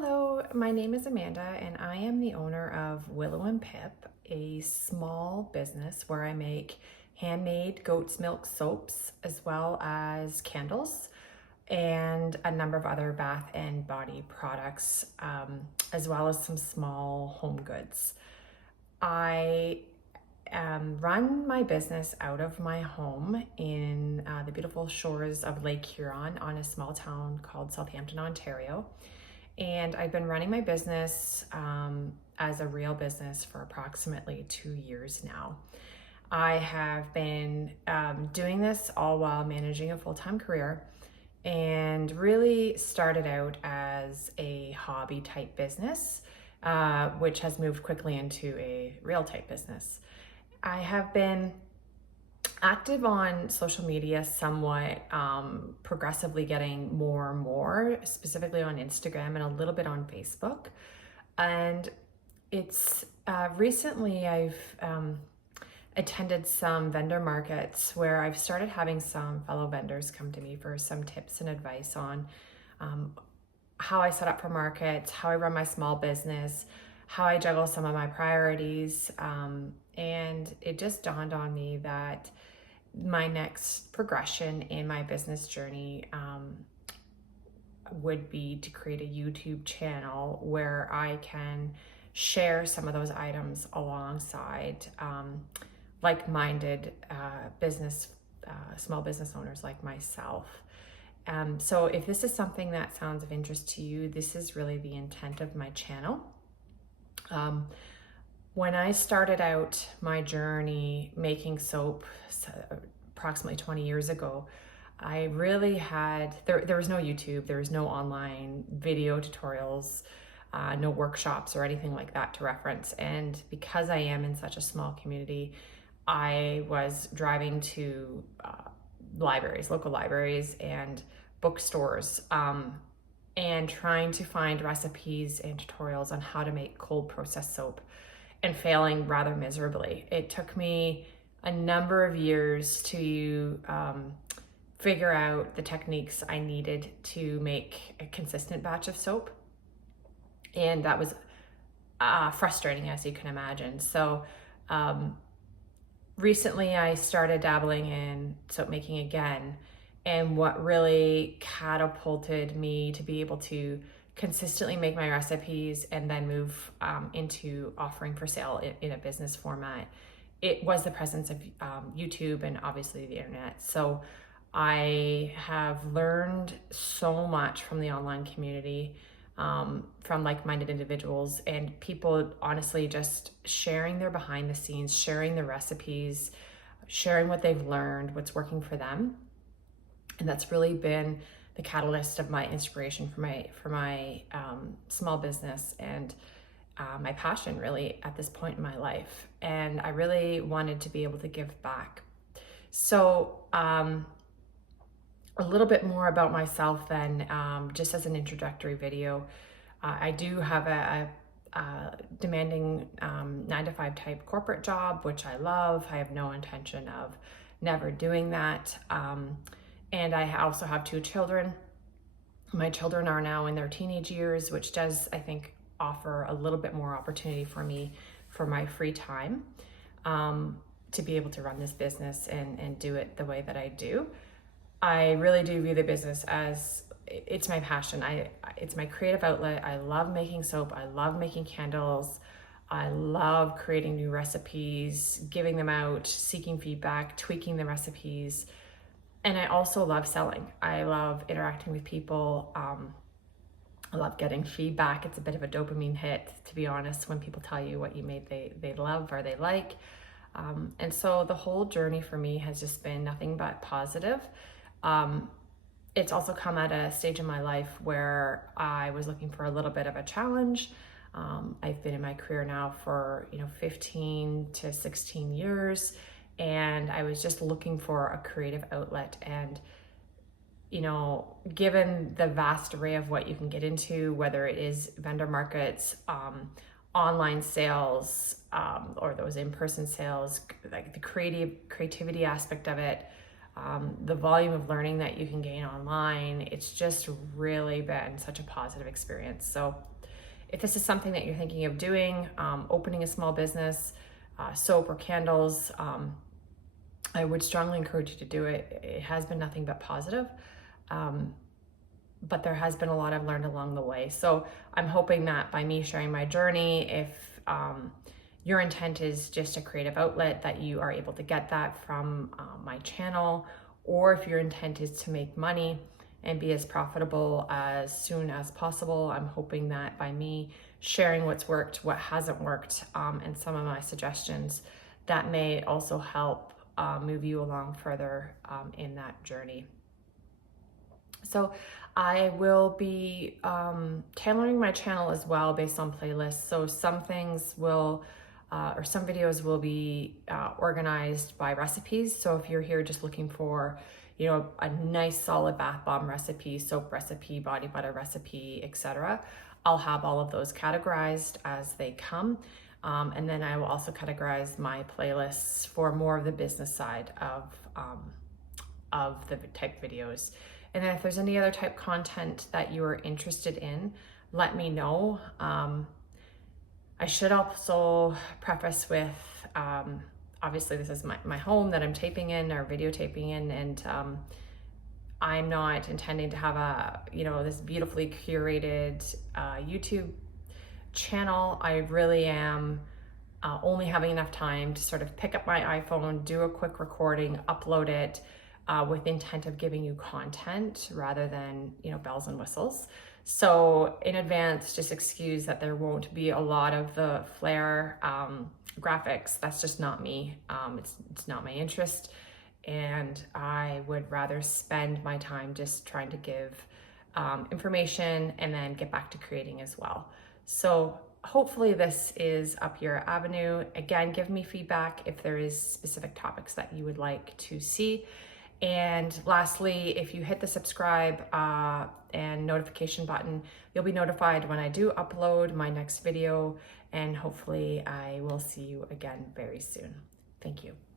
Hello, my name is Amanda and I am the owner of Willow Pip, a small business where I make handmade goat's milk soaps as well as candles and a number of other bath and body products, as well as some small home goods. I run my business out of my home in the beautiful shores of Lake Huron on a small town called Southampton, Ontario. And I've been running my business as a real business for approximately 2 years now. I have been doing this all while managing a full-time career, and really started out as a hobby type business, which has moved quickly into a real type business. I have been active on social media somewhat, progressively getting more and more, specifically on Instagram and a little bit on Facebook. And it's recently I've attended some vendor markets where I've started having some fellow vendors come to me for some tips and advice on how I set up for markets, how I run my small business, how I juggle some of my priorities. And it just dawned on me that my next progression in my business journey would be to create a YouTube channel where I can share some of those items alongside like-minded small business owners like myself. So if this is something that sounds of interest to you, this is really the intent of my channel. When I started out my journey making soap approximately 20 years ago, I really had, there was no YouTube, there was no online video tutorials, no workshops or anything like that to reference. And because I am in such a small community, I was driving to libraries, local libraries and bookstores, and trying to find recipes and tutorials on how to make cold processed soap, and failing rather miserably. It took me a number of years to figure out the techniques I needed to make a consistent batch of soap. And that was frustrating, as you can imagine. So recently I started dabbling in soap making again. And what really catapulted me to be able to consistently make my recipes and then move into offering for sale in a business format, it was the presence of YouTube and obviously the internet. So I have learned so much from the online community, from like-minded individuals and people honestly just sharing their behind the scenes, sharing the recipes, sharing what they've learned, what's working for them. And that's really been the catalyst of my inspiration for my small business and my passion really at this point in my life. And I really wanted to be able to give back. So a little bit more about myself then, just as an introductory video. I do have a demanding 9-to-5 type corporate job, which I love. I have no intention of never doing that. And I also have 2 children. My children are now in their teenage years, which does, I think, offer a little bit more opportunity for me for my free time, to be able to run this business and do it the way that I do. I really do view the business as, it's my passion. It's my creative outlet. I love making soap. I love making candles. I love creating new recipes, giving them out, seeking feedback, tweaking the recipes. And I also love selling. I love interacting with people. I love getting feedback. It's a bit of a dopamine hit, to be honest, when people tell you what you made they love or they like. And so the whole journey for me has just been nothing but positive. It's also come at a stage in my life where I was looking for a little bit of a challenge. I've been in my career now for 15 to 16 years. And I was just looking for a creative outlet. And, given the vast array of what you can get into, whether it is vendor markets, online sales, or those in-person sales, like the creativity aspect of it, the volume of learning that you can gain online, it's just really been such a positive experience. So if this is something that you're thinking of doing, opening a small business, soap or candles, I would strongly encourage you to do it. It has been nothing but positive, but there has been a lot I've learned along the way. So I'm hoping that by me sharing my journey, if your intent is just a creative outlet, that you are able to get that from my channel, or if your intent is to make money and be as profitable as soon as possible, I'm hoping that by me sharing what's worked, what hasn't worked, and some of my suggestions, that may also help move you along further in that journey. So I will be tailoring my channel as well based on playlists. So some things will, or some videos will be organized by recipes. So if you're here just looking for, you know, a nice solid bath bomb recipe, soap recipe, body butter recipe, etc., I'll have all of those categorized as they come. And then I will also categorize my playlists for more of the business side of the type videos. And then if there's any other type content that you are interested in, let me know. I should also preface with, obviously this is my home that I'm taping in or videotaping in, and I'm not intending to have a, you know, this beautifully curated YouTube channel. I really am only having enough time to sort of pick up my iPhone, do a quick recording, upload it with intent of giving you content rather than, you know, bells and whistles. So in advance, just excuse that there won't be a lot of the flair graphics. That's just not me. It's not my interest. And I would rather spend my time just trying to give information and then get back to creating as well. So hopefully this is up your avenue. Again, give me feedback if there is specific topics that you would like to see. And lastly, if you hit the subscribe and notification button, you'll be notified when I do upload my next video, and hopefully I will see you again very soon. Thank you.